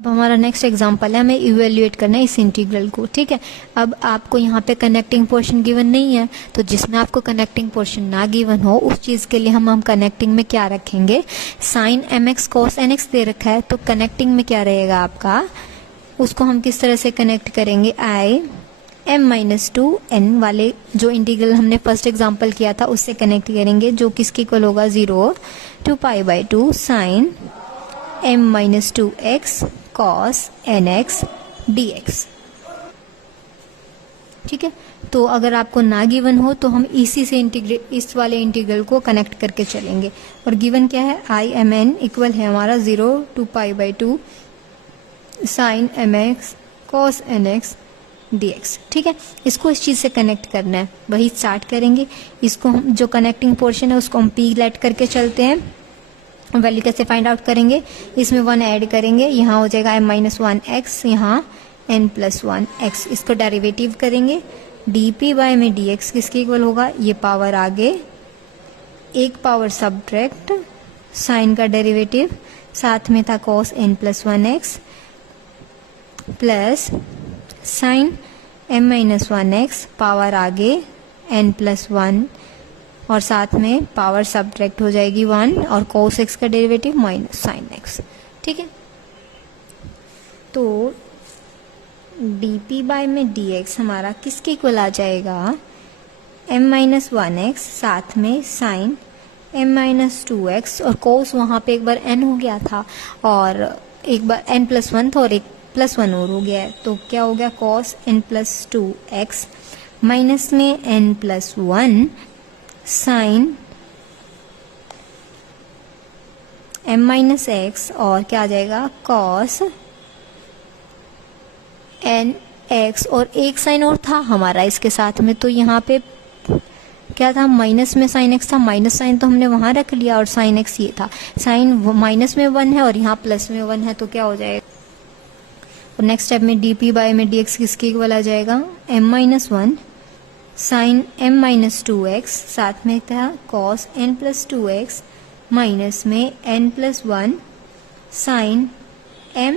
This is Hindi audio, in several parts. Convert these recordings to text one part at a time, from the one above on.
अब हमारा नेक्स्ट एग्जांपल है, हमें इवेल्युएट करना है इस इंटीग्रल को। ठीक है, अब आपको यहाँ पे कनेक्टिंग पोर्शन गिवन नहीं है, तो जिसमें आपको कनेक्टिंग पोर्शन ना गिवन हो उस चीज़ के लिए हम कनेक्टिंग में क्या रखेंगे, sine M x cos N x दे रखा है, तो कनेक्टिंग में क्या रहेगा आपका, उसको हम किस तरह से कनेक्ट करेंगे, I M minus two N वाले जो इंटीग्रल हमने फर्स्ट एग्जाम्पल किया था उससे कनेक्ट करेंगे, जो किसके इक्वल होगा 0 to pi by two sine M minus two X cos N X D X. ठीक है, तो अगर आपको ना गिवन हो तो हम इसी से इस वाले इंटीग्रल को कनेक्ट करके चलेंगे। और गिवन क्या है, आई एम एन इक्वल है हमारा 0 to pi by two sine M x cos N X D X. ठीक है, इसको इस चीज़ से कनेक्ट करना है, वही स्टार्ट करेंगे। इसको हम जो कनेक्टिंग पोर्शन है उसको हम पी लेट करके चलते हैं। वैल्यू कैसे फाइंड आउट करेंगे, इसमें 1 ऐड करेंगे, यहाँ हो जाएगा एम माइनस वन एक्स, यहाँ एन प्लस वन एक्स। इसको डेरिवेटिव करेंगे, डी पी बाय में डी एक्स किसके इक्वल होगा, ये पावर आगे एक पावर सब्ट्रैक्ट साइन का डेरिवेटिव, साथ में था cos N plus one X plus sine M minus one X power आगे एन प्लस वन और साथ में पावर सब्ट्रैक्ट हो जाएगी 1 और cos x का डेरिवेटिव माइनस साइन x। ठीक है, तो dp बाय में dx हमारा किसके इक्वल आ जाएगा, m माइनस वन एक्स साथ में sine m minus two X और cos वहाँ पे एक बार n हो गया था और एक बार n प्लस वन था और एक प्लस वन और हो गया है, तो क्या हो गया cos n plus two x minus में n plus one sine m minus x और क्या आ जाएगा cos n x और एक साइन और था हमारा इसके साथ में, तो यहाँ पे क्या था, माइनस में साइन x था, माइनस साइन तो हमने वहां रख लिया और साइन x ये था, साइन माइनस में 1 है और यहाँ प्लस में 1 है, तो क्या हो जाएगा, और नेक्स्ट स्टेप में dp बाय में dx किसके इक्वल आ जाएगा, m minus one sine m minus two x साथ में था cos n plus two x minus में n plus one sine m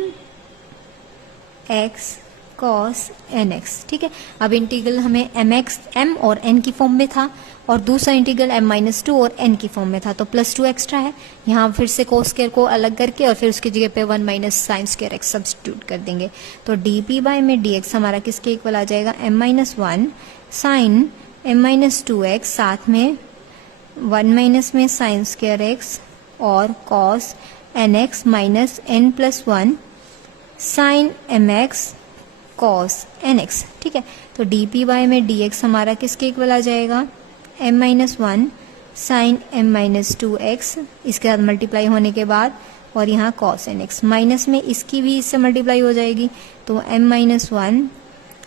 x cos n x। ठीक है, अब इंटीग्रल हमें m और n की फॉर्म में था और दूसरा इंटीग्रल m माइनस टू और n की फॉर्म में था, तो प्लस टू एक्स्ट्रा है, यहाँ फिर से cos स्क्वायर को अलग करके और फिर उसकी जगह पे 1 minus sine square x substitute कर देंगे, तो dp बाय में dx हमारा किसके इक्वल आ जाएगा, m minus one sine m minus two x साथ में 1 माइनस में साइन स्क्वायर x और cos n x minus n plus one sine m x cos n x। ठीक है, तो dp बाय में dx हमारा किसके इक्वल आ जाएगा, m minus one sine m minus two x इसके साथ मल्टीप्लाई होने के बाद और यहाँ cos n x माइनस में इसकी भी इससे मल्टीप्लाई हो जाएगी, तो m minus one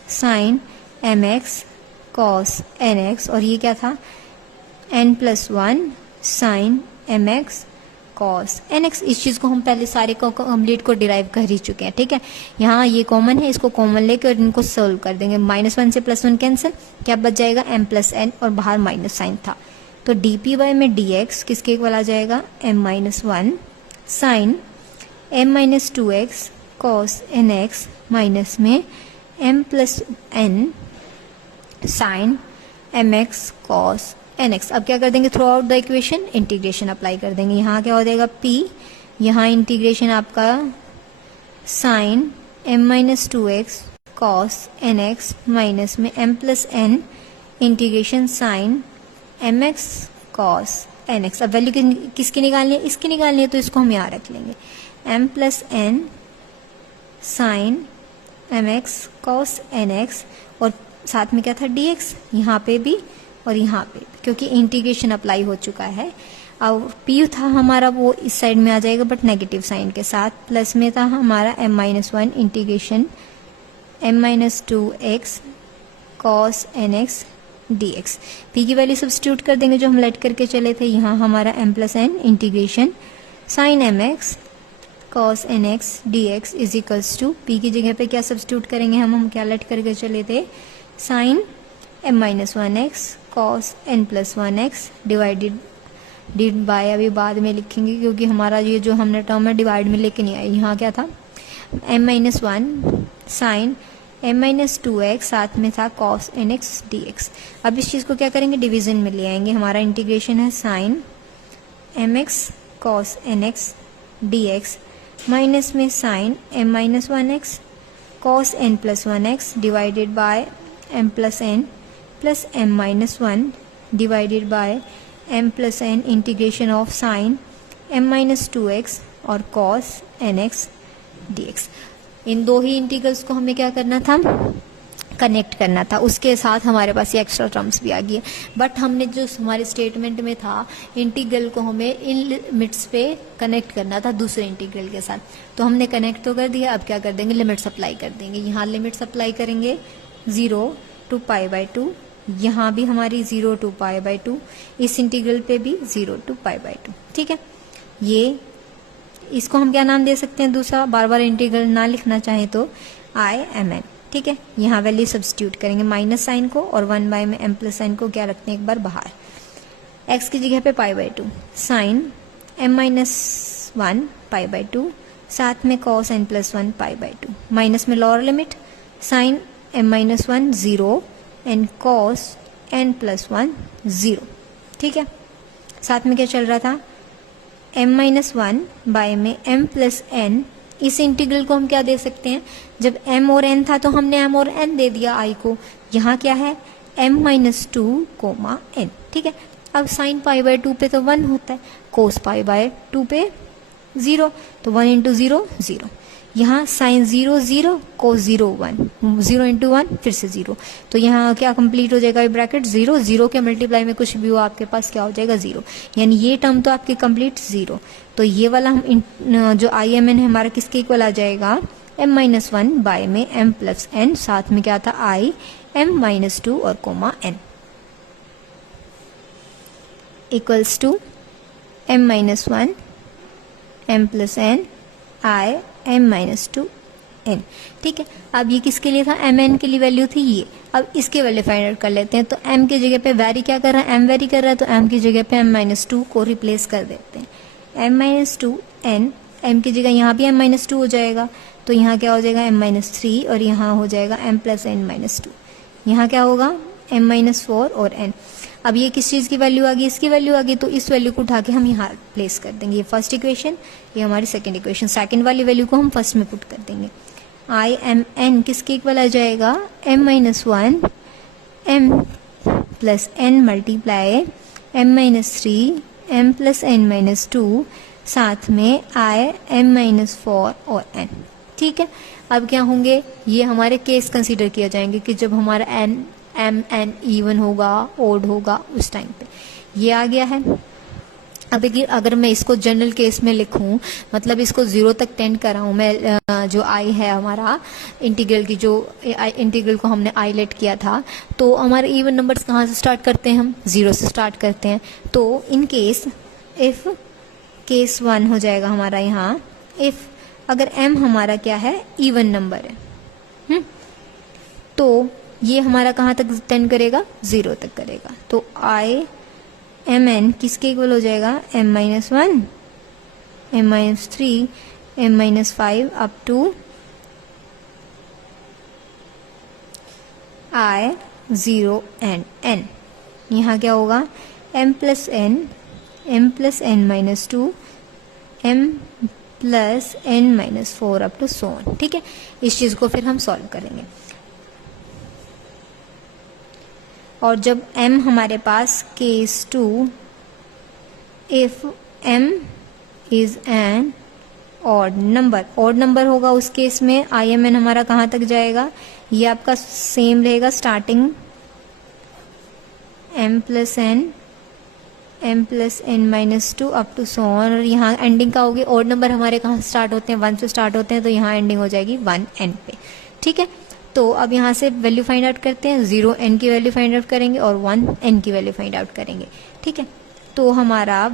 sine m x cos n x और ये क्या था, n plus one sine m x cos n x। इस चीज़ को हम पहले सारे को कंप्लीट को डिराइव कर ही चुके हैं। ठीक है, यहाँ ये कॉमन है, इसको कॉमन लेके और इनको सोल्व कर देंगे, माइनस वन से प्लस वन कैंसिल, क्या बच जाएगा m प्लस n और बाहर माइनस साइन था, तो dp बाय में dx किसके इक्वल आ जाएगा, m minus one sine m minus two X cos n x minus में m plus n sine M x cos N X. अब क्या कर देंगे, throughout the equation integration apply कर देंगे, यहाँ क्या हो जाएगा p, यहाँ इंटीग्रेशन आपका sine m minus two X cos N X minus में m plus n integration sine M x cos N X. अब वैल्यू किसकी निकालनी है, इसकी निकालनी है, तो इसको हम यहाँ रख लेंगे, m plus n sine M x cos N X और साथ में क्या था dx, यहाँ पे भी और यहाँ पे, क्योंकि इंटीग्रेशन अप्लाई हो चुका है। अब p था हमारा वो इस साइड में आ जाएगा बट नेगेटिव साइन के साथ, प्लस में था हमारा m minus one integration m minus two X cos N X D X. P की वैल्यू सब्स्टिट्यूट कर देंगे जो हम लेट करके चले थे, यहाँ हमारा m plus N integration sine M x cos N X D X is equals to, P की जगह पे क्या सब्स्टिट्यूट करेंगे हम क्या लेट करके चले थे, sine m minus one X cos n plus one X divided by, अभी बाद में लिखेंगे क्योंकि हमारा ये जो हमने टर्म है डिवाइड में लेके नहीं आई, यहाँ क्या था m-1 साइन m-2x, साथ में था cos nx dx। अब इस चीज़ को क्या करेंगे, डिवीजन में ले आएंगे। हमारा इंटीग्रेशन है sine mx cos nx dx minus में sine m-1x cos n+1x divided by m plus n plus m-1 divided by m plus n integration of sine m-2x और cos nx dx। इन दो ही इंटीग्रल्स को हमें क्या करना था, कनेक्ट करना था। उसके साथ हमारे पास ये एक्स्ट्रा टर्म्स भी आ गई है, बट हमने जो हमारे स्टेटमेंट में था इंटीग्रल को हमें इन लिमिट्स पे कनेक्ट करना था दूसरे इंटीग्रल के साथ, तो हमने कनेक्ट तो कर दिया। अब क्या कर देंगे, लिमिट्स अप्लाई कर देंगे। यहाँ लिमिट्स अप्लाई करेंगे 0 to π/2, यहाँ भी हमारी 0 to π/2, इस इंटीग्रल पे भी 0 to π/2। ठीक है, ये इसको हम क्या नाम दे सकते हैं, दूसरा बार बार इंटीग्रल ना लिखना चाहे तो IMN। ठीक है, यहाँ वैल्यू सब्स्टिट्यूट करेंगे माइनस साइन को, और 1 में m प्लस साइन को क्या रखते हैं एक बार बाहर। x की जगह पे π/2 साइन m-1 π/2, साथ में cos n+1 π/2, माइनस में lower limit sine m-1 0 and cos n+1 0। ठीक है, साथ में क्या चल रहा था, m-1 बाय में m प्लस n। इस इंटीग्रल को हम क्या दे सकते हैं, जब m और n था तो हमने m और n दे दिया i को। यहाँ क्या है m-2 n। ठीक है, अब साइन π/2 पे तो 1 होता है, कोस π/2 पे 0, तो 1 इंटू 0 0। यहाँ साइन 0 0, कोस 0 1, 0 इंटू 1 फिर से 0, तो यहाँ क्या कंप्लीट हो जाएगा, ब्रैकेट 0 0 के मल्टीप्लाई में कुछ भी हो आपके पास क्या हो जाएगा 0, यानी ये टर्म तो आपकी कंप्लीट 0। तो ये वाला हम जो IMN है हमारा किसके इक्वल आ जाएगा, m-1 बाय में m प्लस n, साथ में क्या था i m-2 और comma n equals to m-1 m plus n i m-2 n। ठीक है, अब ये किसके लिए था, mn के लिए वैल्यू थी ये। अब इसके वैल्यू फाइंड आउट कर लेते हैं। तो m की जगह पे वैरी क्या कर रहा है, m वैरी कर रहा है, तो m की जगह पे m-2 को रिप्लेस कर देते हैं। m-2 n, m की जगह यहाँ भी m-2 हो जाएगा, तो यहाँ क्या हो जाएगा m-3, और यहाँ हो जाएगा m प्लस n-2। यहाँ क्या होगा m-4 और n। अब ये किस चीज़ की वैल्यू आ गई, इसकी वैल्यू आ गई, तो इस वैल्यू को उठा के हम यहाँ प्लेस कर देंगे। ये फर्स्ट इक्वेशन, ये हमारी सेकंड इक्वेशन। सेकंड वाली वैल्यू को हम फर्स्ट में पुट कर देंगे। IMN किसके इक्वल आ जाएगा, m-1 m plus n multiply m-3 m plus n-2, साथ में I m-4 और n। ठीक है, अब क्या होंगे, ये हमारे केस कंसीडर किया जाएंगे कि जब हमारा m n इवन होगा, ओड होगा, उस टाइम पे ये आ गया है। अब अगर मैं इसको जनरल केस में लिखूं, मतलब इसको 0 तक टेंड कराऊं मैं, जो i है हमारा इंटीग्रल की, जो इंटीग्रल को हमने i लेट किया था, तो हमारे इवन नंबर्स कहाँ से स्टार्ट करते हैं, हम 0 से स्टार्ट करते हैं। तो इन केस इफ केस 1 हो जाएगा हमारा यहाँ, इफ अगर m हमारा क्या है, इवन नंबर है, तो ये हमारा कहाँ तक टेंड करेगा, 0 तक करेगा। तो IMN किसके इक्वल हो जाएगा, m-1 m-3 m-5 up to I0 and n। यहाँ क्या होगा, m plus n m plus n-2 m plus n-4 up to so on. ठीक है, इस चीज़ को फिर हम सॉल्व करेंगे। और जब m हमारे पास case 2, if m is an odd number होगा, उस केस में IMN हमारा कहाँ तक जाएगा, ये आपका सेम रहेगा, starting m plus n-2 up to so on, और यहाँ एंडिंग का होगी। ऑड नंबर हमारे कहाँ स्टार्ट होते हैं, 1 से स्टार्ट होते हैं, तो यहाँ एंडिंग हो जाएगी 1n पे। ठीक है, तो अब यहाँ से वैल्यू फाइंड आउट करते हैं, 0n की वैल्यू फाइंड आउट करेंगे और 1n की वैल्यू फाइंड आउट करेंगे। ठीक है, तो हमारा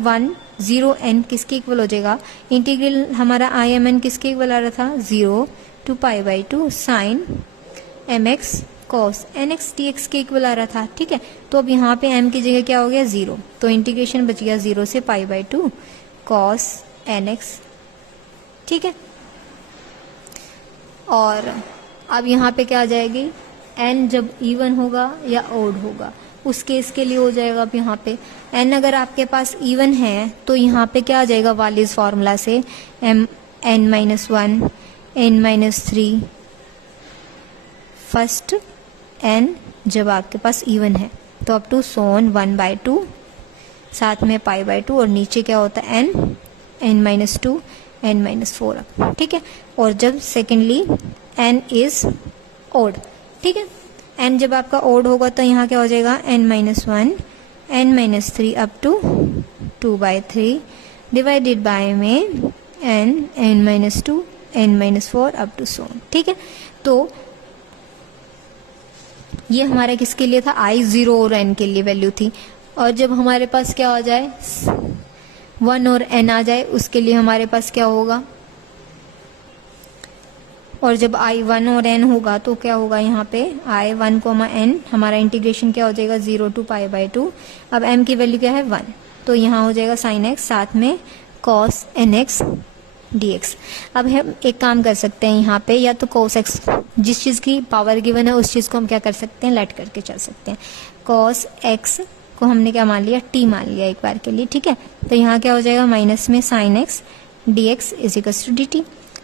0n किसके इक्वल हो जाएगा, इंटीग्रल हमारा IMN किसके इक्वल आ रहा था, 0 to π/2 sine mx cos nx dx के इक्वल आ रहा था। ठीक है, तो अब यहाँ पे m की जगह क्या हो गया, 0, तो इंटीग्रेशन बच गया 0 से π/2 cos nx। ठीक है, और अब यहाँ पे क्या आ जाएगी, n जब इवन होगा या ओड होगा उस केस के लिए हो जाएगा। अब यहाँ पे n अगर आपके पास इवन है तो यहाँ पे क्या आ जाएगा, वालिस फार्मूला से m n minus 1 n minus 3 first n जब आपके पास इवन है तो अप टू सोन 1/2 साथ में π/2 और नीचे क्या होता है n माइनस 2 n माइनस 4 अब, ठीक है। और जब सेकेंडली n इज ओड, ठीक है, n जब आपका ओड होगा तो यहाँ क्या हो जाएगा n minus 1 n minus 3 up to 2/3 divided by में n minus 2 n minus 4 up to सोन, ठीक है। तो ये हमारा किसके लिए था, i 0 और n के लिए वैल्यू थी। और जब हमारे पास क्या हो जाए 1 और n आ जाए उसके लिए हमारे पास क्या होगा, और जब i 1 और n होगा तो क्या होगा, यहाँ पे i 1, n हमारा इंटीग्रेशन क्या हो जाएगा 0 to π/2। अब m की वैल्यू क्या है 1, तो यहाँ हो जाएगा sin x साथ में cos nx dx। अब हम एक काम कर सकते हैं यहाँ पे, या तो cos x जिस चीज़ की पावर गिवन है उस चीज़ को हम क्या कर सकते हैं, लेट करके चल सकते हैं। cos x को हमने क्या मान लिया, t मान लिया एक बार के लिए, ठीक है। तो यहाँ क्या हो जाएगा माइनस में sin x dx is equals to dt।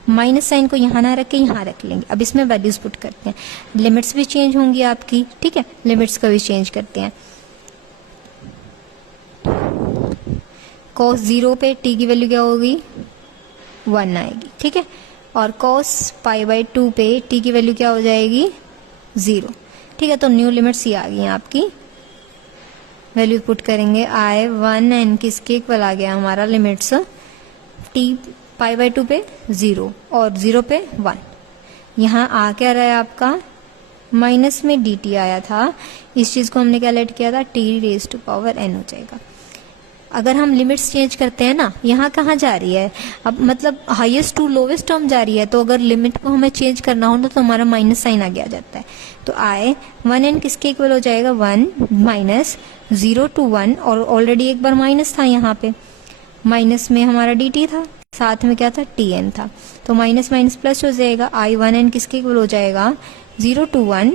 Minus sine को यहाँ ना रख के यहाँ रख लेंगे। अब इसमें वैल्यूज पुट करते हैं, लिमिट्स भी चेंज होंगी आपकी, ठीक है, लिमिट्स का भी चेंज करते हैं। cos 0 पे t की वैल्यू क्या होगी 1 आएगी, ठीक है। और cos π/2 पे t की वैल्यू क्या हो जाएगी 0, ठीक है। तो न्यू लिमिट्स ये आ गई हैं आपकी, वैल्यू पुट करेंगे i 1 n किसके इक्वल आ गया हमारा लिमिट्स t π/2 पे 0 और 0 पे 1। यहाँ आ क्या रहा है आपका माइनस में dt आया था, इस चीज़ को हमने क्या लेट किया था t raise to power n हो जाएगा। अगर हम लिमिट्स चेंज करते हैं ना, यहाँ कहाँ जा रही है, अब मतलब हाईएस्ट टू लोवेस्ट टर्म जा रही है, तो अगर लिमिट को हमें चेंज करना हो तो हमारा माइनस साइन आगे आ जाता है। तो i 1n किसके इक्वल हो जाएगा 1 माइनस 0 to 1, और ऑलरेडी एक बार माइनस था यहाँ पे, माइनस में हमारा dt था, साथ में क्या था tn था, तो माइनस माइनस प्लस हो जाएगा। i 1n किसके इक्वल हो जाएगा 0 to 1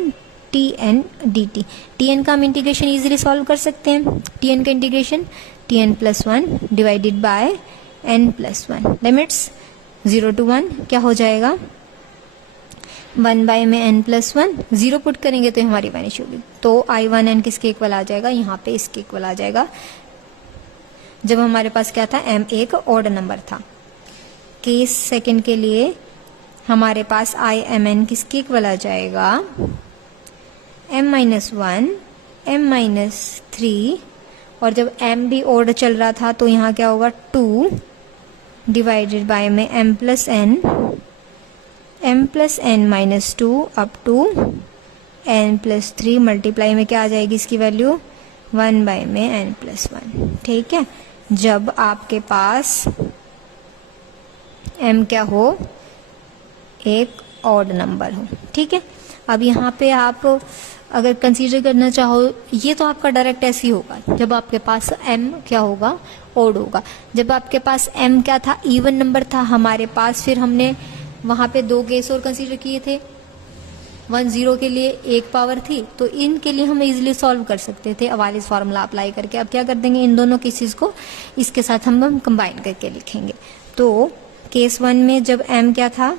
tn dt। tn का हम इंटीग्रेशन इजीली सॉल्व कर सकते हैं, tn का integration tn plus 1 divided bye n plus 1, limits 0 to 1 क्या हो जाएगा 1 बाय में n प्लस 1, 0 पुट करेंगे तो हमारी वैनिश होगी। तो i 1n किसके इक्वल आ जाएगा, यहाँ पे इसके इक्वल आ जाएगा। जब हमारे पास क्या था m एक ऑड नंबर था। केस सेकंड के लिए हमारे पास i mn किसके इक्वल आ जाएगा m माइनस 1 m माइनस 3, और जब m भी ऑड चल रहा था तो यहाँ क्या होगा 2 डिवाइडेड बाय में m plus n minus 2 up to n plus 3 multiply में क्या आ जाएगी इसकी वैल्यू 1 बाय में n प्लस 1, ठीक है। जब आपके पास m क्या हो एक ऑड नंबर हो, ठीक है। अब यहाँ पे आप अगर कंसीडर करना चाहो, ये तो आपका डायरेक्ट ऐसे ही होगा जब आपके पास m क्या होगा ऑड होगा। जब आपके पास m क्या था इवन नंबर था हमारे पास, फिर हमने वहाँ पे दो केस और कंसीडर किए थे, 1 0 के लिए एक पावर थी, तो इनके लिए हम इजीली सॉल्व कर सकते थे वालिस फार्मूला अप्लाई करके। अब क्या कर देंगे इन दोनों केसेस को इसके साथ हम कंबाइन करके लिखेंगे। तो केस 1 में जब m क्या था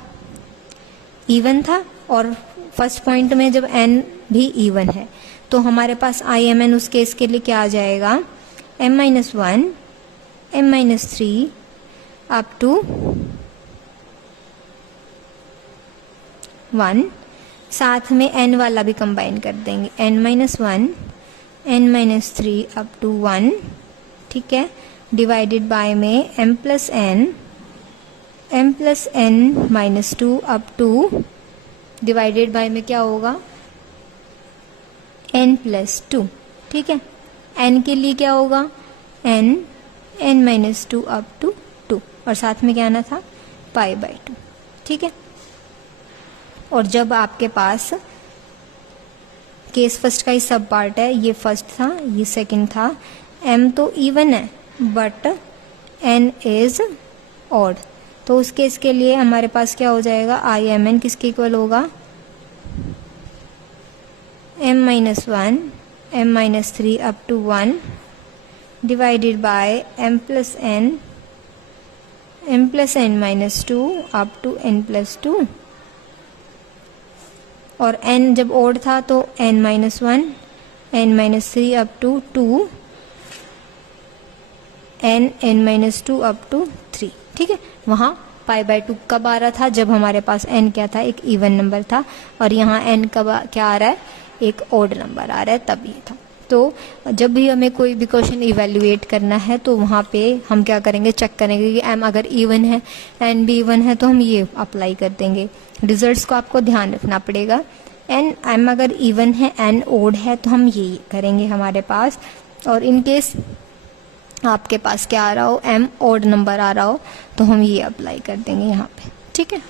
इवन था, और फर्स्ट पॉइंट में जब n भी इवन है, तो हमारे पास i m n उस केस के लिए क्या आ जाएगा m minus 1 m minus 3 up to 1, साथ में n वाला भी कंबाइन कर देंगे n minus 1 n minus 3 up to 1, ठीक है, डिवाइडेड बाय में m plus n minus 2 up to divided by में क्या होगा n प्लस 2, ठीक है। n के लिए क्या होगा n माइनस 2 अप टू 2, और साथ में क्या आना था π/2, ठीक है। और जब आपके पास केस फर्स्ट का ही सब पार्ट है, ये फर्स्ट था ये सेकंड था, m तो इवन है बट n इज ऑड, तो उस केस के लिए हमारे पास क्या हो जाएगा, आई एम एन किसके इक्वल होगा, m-1 m-3 up to 1 divided by m plus n minus 2 up to n plus 2, और n जब ओड था तो n-1 n-3 up to 2 n-2 up to 3। ठीक है, वहाँ π/2 कब आ रहा था, जब हमारे पास n क्या था, एक इवन नंबर था, और यहाँ n कब क्या आ रहा है, एक ओड नंबर आ रहा है, तब ये था। तो जब भी हमें कोई भी क्वेश्चन इवेल्युएट करना है तो वहाँ पे हम क्या करेंगे, चेक करेंगे कि m अगर इवन है, n भी इवन है, तो हम ये अप्लाई कर देंगे। रिजल्ट्स को आपको ध्यान रखना पड़ेगा, m अगर इवन है, n ओड है, तो हम ये करेंगे हमारे पास। और इन केस आपके पास क्या आ रहा हो, m ओड नंबर आ रहा हो, तो हम ये अप्लाई कर देंगे यहाँ पे। ठीक है,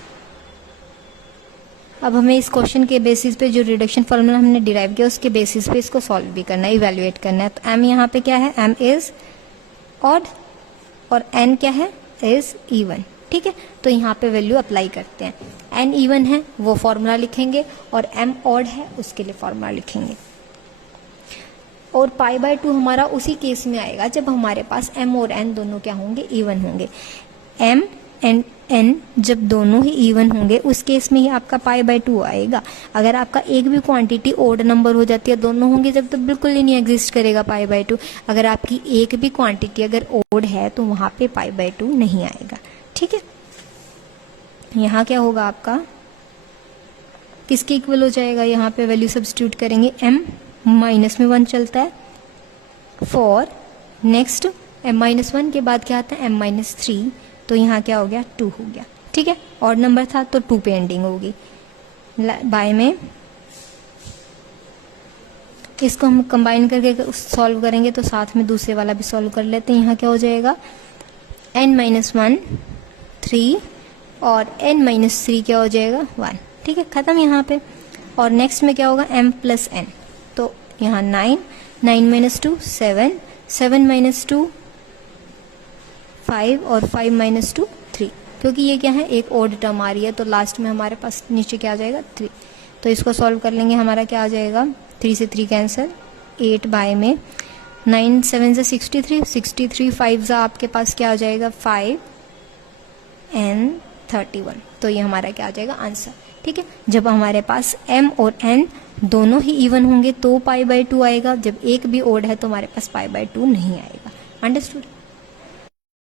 अब हमें इस क्वेश्चन के बेसिस पे जो रिडक्शन फॉर्मूला हमने डिराइव किया उसके बेसिस पे इसको सॉल्व भी करना है, इवेल्युएट करना है। तो m यहाँ पे क्या है, m इज ऑड और n क्या है, इज इवन। ठीक है, तो यहाँ पे वैल्यू अप्लाई करते हैं। n इवन है वो फॉर्मूला लिखेंगे, और m ऑड है उसके लिए फॉर्मूला लिखेंगे। और π/2 हमारा उसी केस में आएगा जब हमारे पास m और n दोनों क्या होंगे, इवन होंगे। m एंड n जब दोनों ही इवन होंगे उस केस में ही आपका π/2 आएगा। अगर आपका एक भी क्वांटिटी ओड नंबर हो जाती है, दोनों होंगे जब, तो बिल्कुल ही नहीं एग्जिस्ट करेगा π/2। अगर आपकी एक भी क्वांटिटी अगर ओड है तो वहाँ पे π/2 नहीं आएगा। ठीक है, यहाँ क्या होगा आपका, किसके इक्वल हो जाएगा, यहाँ पे वैल्यू सब्स्टिट्यूट करेंगे, m माइनस में 1 चलता है, फॉर नेक्स्ट m-1 के बाद क्या आता है, m-3, तो यहाँ क्या हो गया, 2 हो गया। ठीक है, ऑड नंबर था तो 2 पे एंडिंग होगी। बाय में इसको हम कंबाइन करके सॉल्व करेंगे, तो साथ में दूसरे वाला भी सॉल्व कर लेते हैं। यहाँ क्या हो जाएगा, n-1 3 और n-3 क्या हो जाएगा, 1। ठीक है, खत्म यहाँ पे। और नेक्स्ट में क्या होगा, m प्लस n, तो यहाँ 9 9 - 2 7 7 - 2 5 और 5 - 2 3, क्योंकि ये क्या है, एक ओड टर्म आ रही है, तो लास्ट में हमारे पास नीचे क्या आ जाएगा, 3। तो इसको सॉल्व कर लेंगे, हमारा क्या आ जाएगा, 3 से 3 कैंसिल, 8 बाय में 9 7 से 63 63 5 जा आपके पास क्या आ जाएगा, 5 n 31। तो ये हमारा क्या आ जाएगा, आंसर। ठीक है, जब हमारे पास m और n दोनों ही इवन होंगे तो π/2 आएगा, जब एक भी ओड है तो हमारे पास π/2 नहीं आएगा। अंडरस्टूड।